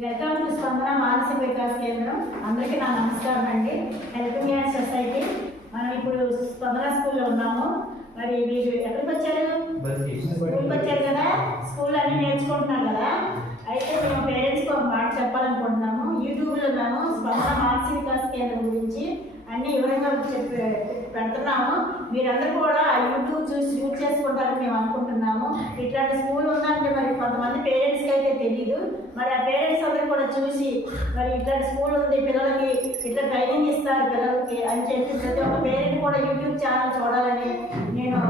Welcome to స్పందన మానసిక వికాస్ కేంద్రం. అందరికీ నా నమస్కారం అండి. హెల్పింగ్ హ్యాండ్ సొసైటీ మనం ఇప్పుడు స్పందన స్కూల్లో ఉన్నాము. మరి మీరు ఎక్కడికి వచ్చారు? స్కూల్కి వచ్చారు కదా? స్కూల్ అన్ని నేర్చుకుంటున్నారు కదా? అయితే మేము పేరెంట్స్కి ఒక మాట చెప్పాలనుకుంటున్నాము. యూట్యూబ్లో మేము స్పందన మానసిక వికాస్ కేంద్రం గురించి. అన్ని వివరంగా చెప్పి పెడుతున్నాము. మీరందరూ కూడా ఆ యూట్యూబ్ చూసి యూజ్ చేసుకుంటారని మేము అనుకుంటున్నాము. ఇట్లాంటి స్కూల్ ఉందంటే మరి కొంతమంది పేరెంట్స్కి అయితే తెలియదు మరి ఆ పేరెంట్స్ అందరూ కూడా చూసి మరి ఇట్లాంటి స్కూల్ ఉంది పిల్లలకి ఇట్లా ట్రైనింగ్ ఇస్తారు పిల్లలకి అని చెప్పి ప్రతి ఒక్క పేరెంట్ కూడా యూట్యూబ్ ఛానల్ చూడాలని నేను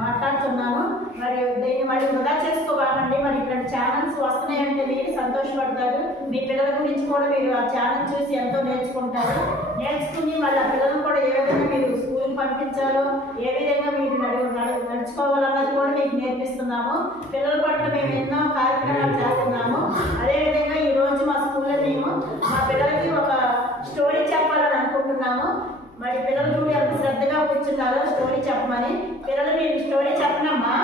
మాట్లాడుతున్నాను. మరి దీన్ని మళ్ళీ వృధా చేసుకోవాలండి మరి ఇట్లాంటి ఛానల్స్ వస్తున్నాయంటే మీరు సంతోషపడతారు. మీ పిల్లల గురించి కూడా మీరు ఆ ఛానల్ చూసి ఎంతో నేర్చుకుంటారు. నేర్చుకుని మళ్ళీ ఆ పిల్లలు కూడా ఏ విధంగా మీరు స్కూల్కి పంపించాలో ఏ విధంగా మీరు నడు నడు- నడుచుకోవాలన్నది కూడా మీకు నేర్పిస్తున్నాము. పిల్లల పట్ల మేము ఎన్నో కార్యక్రమాలు చేస్తున్నాము. అదేవిధంగా ఈ రోజు మా స్కూల్లో మేము మా పిల్లలకి ఒక స్టోరీ చెప్పాలని అనుకుంటున్నాము. మరి పిల్లలు కూడా ఎంత శ్రద్ధగా కూర్చున్నారో స్టోరీ చెప్పమని. పిల్లలు మీరు స్టోరీ చెప్పనమ్మా?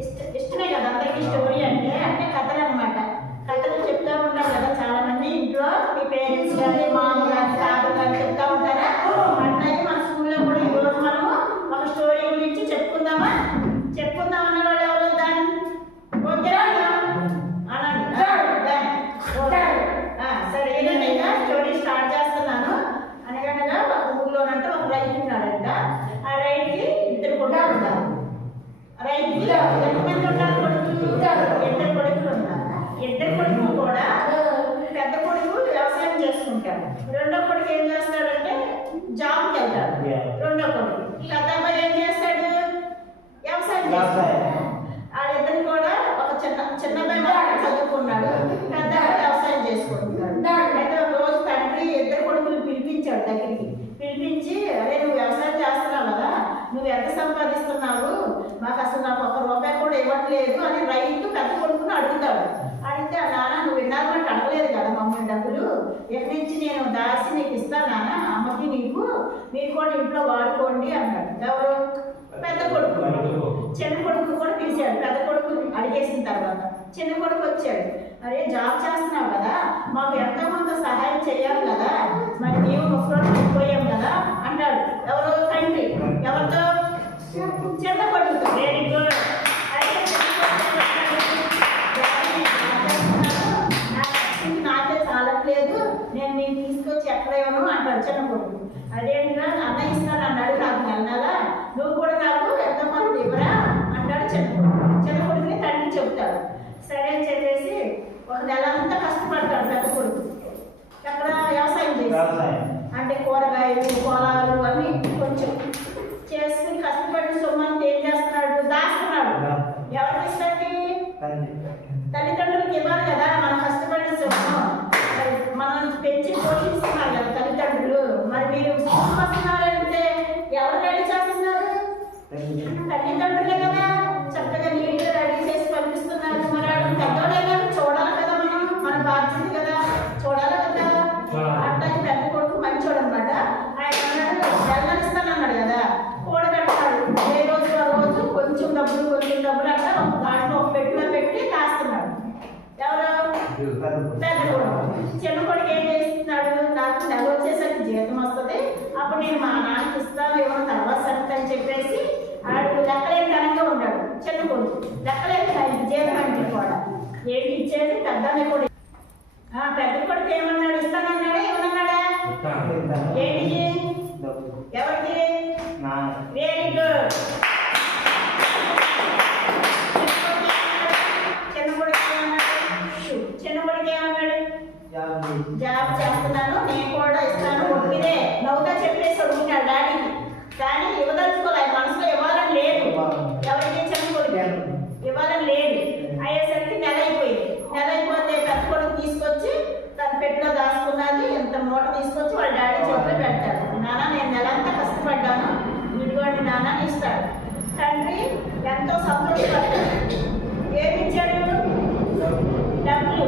ఇష్ట ఇష్టమే కదా అందరికీ స్టోరీ అంటే అంటే కథలు అనమాట కథలు చెప్తా ఉంటారు కదా చాలా మంది ఇంట్లో మీ పేరెంట్స్ కానీ మామ కానీ తాత కానీ చెప్తా ఉంటారా అట్లాగే మన స్కూల్లో కూడా ఈ రోజు మనము ఒక స్టోరీ గురించి చెప్పుకుందామా చెప్పుకుందాం అన్న వాళ్ళు ఎవరు దాన్ని ఓకేనా అనండి దాన్ని ఓకే ఆ, సరే ఏదైనా స్టోరీ స్టార్ట్ చేస్తున్నాను అనగనగా ఒక ఊర్లోనంటే ఒక రైతు ఉన్నాడంట ఆ రైతుకి ఇద్దరు కొడుకులు ఉన్నారు రైతుకి ఎంతమంది ఉన్నారు కొడుకులు ఇద్దరు కొడుకులు ఉన్నారు ఇద్దరు కొడుకులు కూడా పెద్ద కొడుకు వ్యవసాయం చేసుకుంటాడు రెండో కొడుకు ఏం చేస్తాడంటే జాబ్కి వెళ్తాడు రెండో కొడుకు పెద్ద అబ్బాయి ఏం చేస్తాడు వ్యవసాయం చేస్తాడు వాళ్ళిద్దరు కూడా ఒక చిన్న చిన్న అబ్బాయి మాత్రం చదువుకున్నాడు పెద్ద అబ్బాయి వ్యవసాయం చేసుకుంటున్నాడు అయితే ఒక రోజు తండ్రి ఇద్దరు కొడుకులు పిలిపించాడు దగ్గరికి పిలిపించి అరే నువ్వు వ్యవసాయం చేస్తున్నావు కదా నువ్వు ఎంత సంపాదిస్తున్నావు మాకు అసలు నాకు ఒక రూపాయి కూడా ఇవ్వట్లేదు అని రైతు పెద్ద కొడుకుని అడుగుతాడు అడిగితే "ఆ నాన్న నువ్వు విన్నారంటే అడగలేదు కదా మమ్మల్ని డబ్బులు ఎక్కడి నుంచి దాసి నీకు ఇస్తాను నాన్న అమ్మకి నీకు మీరు కూడా ఇంట్లో వాడుకోండి అన్నాడు. ఎవరు? పెద్ద కొడుకు. చిన్న కొడుకు కూడా పిలిచాడు పెద్ద కొడుకు అడిగేసిన తర్వాత చిన్న కొడుకు వచ్చాడు. అరే జాబ్ చేస్తున్నావు కదా మాకు ఎంతో కొంత సహాయం చేయాలి కదా మరి మేము ముసలి పోయాం కదా అంటాడు ఎవరు తండ్రి. ఎవరితో? చిన్న కొడుకు. కూరగాయలు పొలాలు అన్ని కొంచెం చేసుకుని కష్టపడి సొమ్మంతా ఏం చేస్తున్నాడు? దాస్తున్నాడు. ఎవరికి ఇస్తాడు తల్లిదండ్రులకి ఇవ్వాలి కదా మనం కష్టపడిన సొమ్ము. మనల్ని పెంచి పోషిస్తున్నారు కదా తల్లిదండ్రులు. మరి మీరు వస్తున్నారంటే ఎవరు రెడీ చేస్తున్నారు? తల్లిదండ్రులే కదా. చక్కగా నీట్గా రెడీ చేసి పంపిస్తున్నారు. మరి వాళ్ళు పెద్దోళ్ళే కదా. పెద్ద కొడుకు చిన్న కొడుకు ఏం చేస్తున్నాడు? నాకు నెల వచ్చేసరికి జీతం వస్తుంది. అప్పుడు నేను మా నాన్నకి ఇస్తాను ఇవ్వడం తర్వాత సంగతి అని చెప్పేసి ఆడు లెక్కలేని ఘనంగా ఉన్నాడు. చిన్న కొడుకు లెక్కలేని జీతం అంటే కూడా. ఏంటి ఇచ్చేది పెద్ద కూడా పెద్ద కొడుకు ఏమన్నాడు? ఇస్తానన్నాడా? ఏమన్నాడా? ఏంటి ఇవ్వాలని లేదు. అయ్యేసరికి నెల అయిపోయింది నెల అయిపోతే కట్టుకొని తీసుకొచ్చి తన పెట్టిలో దాచుకున్నది ఎంత మూట తీసుకొచ్చి వాళ్ళ డాడీ చేతిలో పెడతాడు నాన్న నేను నెలంతా కష్టపడ్డాను. ఇటువంటి నాన్నని ఇస్తాడు. తండ్రి ఎంతో సంతోషపడతాడు. ఏమి ఇచ్చాడు డబ్బులు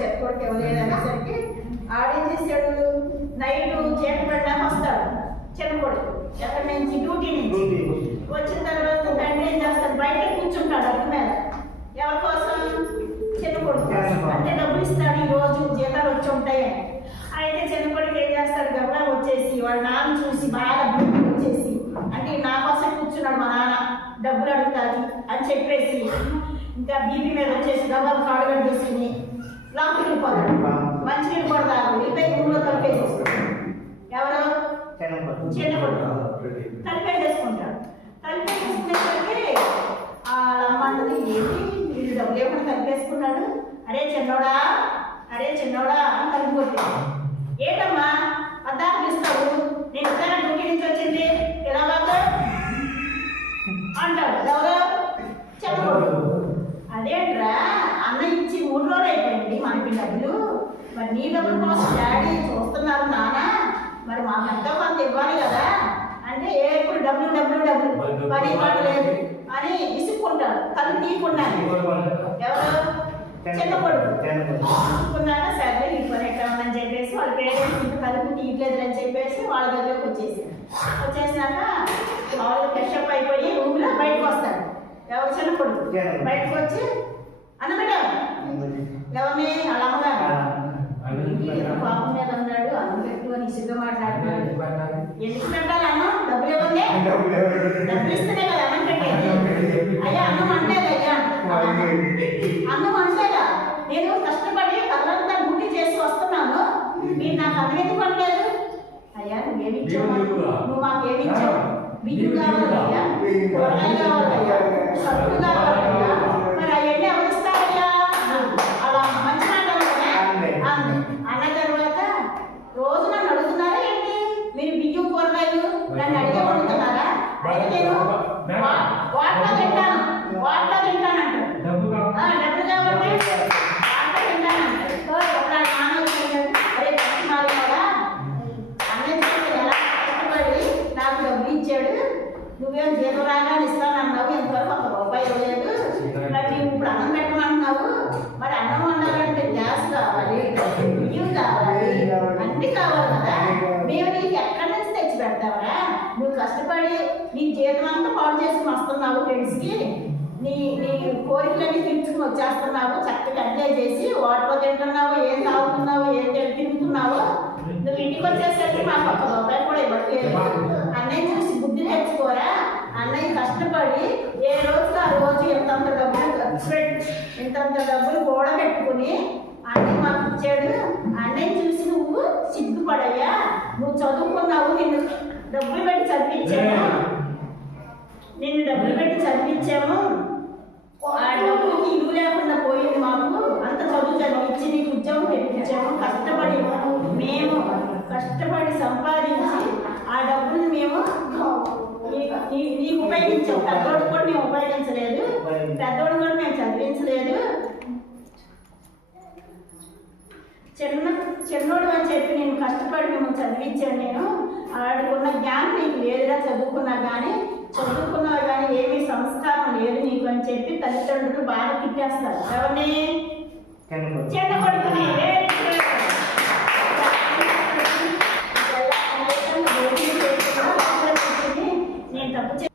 చెత్త కొడుకు ఇవ్వలేదు అనేసరికి ఆడేం చేశాడు నైట్ పడ్డాక వస్తాడు చిన్న కొడుకు ఎక్కడి నుంచి డ్యూటీ నుంచి. వచ్చిన తర్వాత తండ్రి ఏం చేస్తాడు? బయట కూర్చుంటాడు అటు మీద. ఎవరి కోసం? చిన్న కొడుకు కోసం. అంటే డబ్బులు ఇస్తాడు ఈ రోజు జీతాలు వచ్చి ఉంటాయి. అయితే చిన్న కొడుకు ఏం చేస్తాడు? గబగా వచ్చేసి వాళ్ళ నాన్న చూసి బాగా వచ్చేసి అంటే నా కోసం కూర్చున్నాడు మా నాన్న డబ్బులు అడుగుతాది అని చెప్పేసి ఇంకా బీపీ మీద వచ్చేసి గబగా కాడు కట్టేసుకుని లోపలికి వెళ్ళిపోతాడు మంచినీళ్ళు కూడా తాగు వెళ్ళిపోయి రూమ్లో తప్పేసేస్తాడు ఎవరు? చిన్న చేసుకుంటాడు తలిపేసేసుకుంటాడు తలిపేసేసుకునేసరికి వాళ్ళ అమ్మ అంటది ఏంటి? వీళ్ళు డబ్బులు ఏమన్నా తలిపేసుకున్నాడు? అరే చిన్నోడా అరే చిన్నోడా అని తలుపు కొట్టింది ఏంటమ్మా? అద్దాకు ఇస్తావు. నేను ఇద్దరు డ్యూటీ నుంచి వచ్చింది? ఎలా అంటాడు. ఎవరో చిన్నకోడు అదేంట్రా అన్న ఇచ్చి మూడు రోజులు అయిపోయింది మనకి డబ్బులు మరి నీ డబ్బుల కోసం డాడీ చూస్తున్నారు నాన్న. మరి మాకు ఎంతో కొంత ఇవ్వాలి కదా. అంటే ఏ ఇప్పుడు డబ్బులు డబ్బులు డబ్బులు. పని పాట లేదు. అని విసుక్కుంటాడు తను తీకున్నాను ఎవరు? చిన్న కొడుకు. తీసుకున్నాక సరే పని ఎట్లా ఉందని చెప్పేసి వాళ్ళ పేరెంట్స్ ఇంటి కలుపు తీయట్లేదు అని చెప్పేసి వాళ్ళ దగ్గరకు వచ్చేసి వచ్చేసినాక వాళ్ళు ఫ్రెష్ అప్ అయిపోయి రూమ్లో బయటకు వస్తాడు ఎవరు? చిన్న కొడుకు. బయటకు వచ్చి అన్నమాట ఎవరిని? పాపం మీద ఉన్నాడు అన్నం పెట్టు అని ఇసుగా మాట్లాడుతున్నాడు ఎందుకు పెట్టాలి అన్నం డబ్బులు ఇవ్వండి. డబ్బులు ఇస్తేనే కదా అన్నం పెట్టేది. అయ్యా అన్నం అంటేది అయ్యా. అన్నం అంటేదా నేను కష్టపడి కళ్ళంతా డ్యూటీ చేసి వస్తున్నాను. మీరు నాకు అయ్యా నువ్వేమి ఇచ్చావు? నువ్వు మాకేమి ఇచ్చావు? బియ్యం కావాలయ్యా కూరగాయలు కావాలయ్యా సరుకులు కావాలయ్యా మరి అవన్నీ ఎవరు ఇస్తారయ్యా అలా మంచి మాట అన్నదా? అంది అన్న తర్వాత రోజు నన్ను అడుగుతున్నారా ఏంటి మీరు బియ్యం కూరగాయలు నన్ను అడిగే అడుగుతున్నారా అయితే నేను వా- వాటిలో తింటాను వాటిలో తింటానంటాడు ఆ, డబ్బులు కాబట్టి వాటిలో తింటానంటాడు అప్పుడు ఆ నాన్న వచ్చాడు, అరే పనికి మాలి కదా అన్నయ్య చూడు ఎలా కష్టపడి నాకు డబ్బులు ఇచ్చాడు నువ్వేం జీతం రాగానే ఇస్తానన్నావు ఇంతవరకు ఒక రూపాయి ఇవ్వలేదు మరి నీవు ఇప్పుడు అన్నం పెట్టమంటున్నావు మరి అన్నం వండాలంటే గ్యాస్ కావాలి బియ్యం కావాలి అన్ని కావాలి కదా మేము నీకు ఎక్కడి నుంచి తెచ్చి పెడతావరా నువ్వు కష్టపడి నీ జీతం అంతా పాడు చేసుకుని వస్తున్నావు ఫ్రెండ్స్కి నీ నీ కోరికలన్నీ తీర్చుకుని వచ్చేస్తున్నావు చక్కగా ఎంజాయ్ చేసి వాటర్ తింటున్నావు ఏం తాగుతున్నావు ఏం తింటు- తింటున్నావు నువ్వు ఇంటికి వచ్చేసరికి మాకు ఒక్క రూపాయి కూడా ఇవ్వట్లేదు అన్నయ్య చూసి బుద్ధి తెచ్చుకోరా అన్నయ్య కష్టపడి ఏ రోజుకి ఆ రోజు ఎంతంత డబ్బులు ఖర్చు పెట్టి ఇంతంత డబ్బులు కూడా పెట్టుకుని అన్నయ్య మాకు ఇచ్చాడు. అన్నయ్య చూసి నువ్వు సిగ్గుపడయ్యా. నువ్వు చదువుకున్నావు నిన్ను డబ్బులు పెట్టి చదివించాము. నిన్ను డబ్బులు పెట్టి చదివించాము. ఆ డబ్బుకి ఇల్లు లేకుండా పోయింది మాకు. అంత చదువు చదివించి నీకు ఉద్యోగం పెట్టించాము కష్టపడి మేము కష్టపడి సంపాదించి ఆ డబ్బులు మేము నీకు ఉపయోగించాం పెద్దోడు కూడా మేము ఉపయోగించలేదు. పెద్దోడు కూడా మేము చదివించలేదు చిన్న చిన్నోడు అని చెప్పి నేను కష్టపడి మేము చదివించాను నేను. ఆడుకున్న జ్ఞానం నీకు లేదురా చదువుకున్నా కానీ చదువుకున్నా కానీ ఏమీ సంస్కారం లేదు నీకు అని చెప్పి తల్లిదండ్రులు బాగా తిట్టేస్తారు. ఎవరిని? చిన్న కొడుకుని very good. నేను తప్పు చే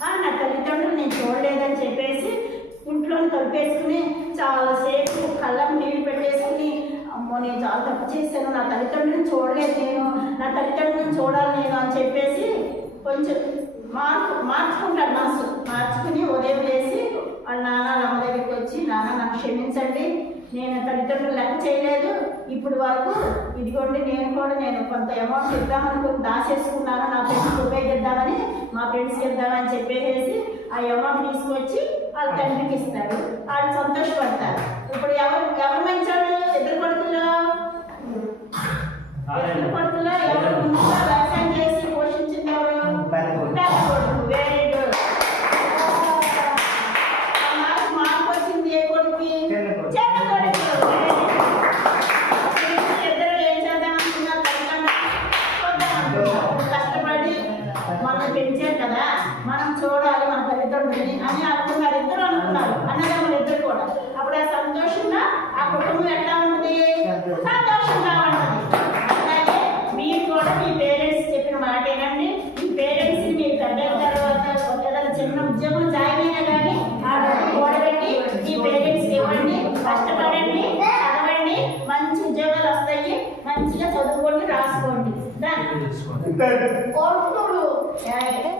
ఆ, నా తల్లిదండ్రులు నేను చూడలేదని చెప్పేసి ఇంట్లో కలిపేసుకుని చాలాసేపు కళ్ళకు నీళ్ళు పెట్టేసుకుని అమ్మో నేను చాలా తప్పు చేశాను నా తల్లిదండ్రులను చూడలేదు నేను నా తల్లిదండ్రులను చూడాలి నేను అని చెప్పేసి కొంచెం మార్పు మార్చుకుంటాడు మనసు మార్చుకుని ఉదయం లేసి వాళ్ళ నాన్న వాళ్ళ దగ్గరికి వచ్చి నాన్న నాకు క్షమించండి. నేను తల్లిదండ్రులు లెక్క చేయలేదు. ఇప్పుడు వరకు ఇదిగోండి నేను కూడా నేను కొంత అమౌంట్ ఇద్దామనుకుని దాచేసుకున్నాను నా ఫ్రెండ్స్ ఉపయోగిద్దామని మా ఫ్రెండ్స్కి ఇద్దామని చెప్పేసి ఆ అమౌంట్ తీసుకొచ్చి వాళ్ళ తండ్రికి ఇస్తాడు. వాళ్ళు উঠেন কর্মরূপ হ্যাঁ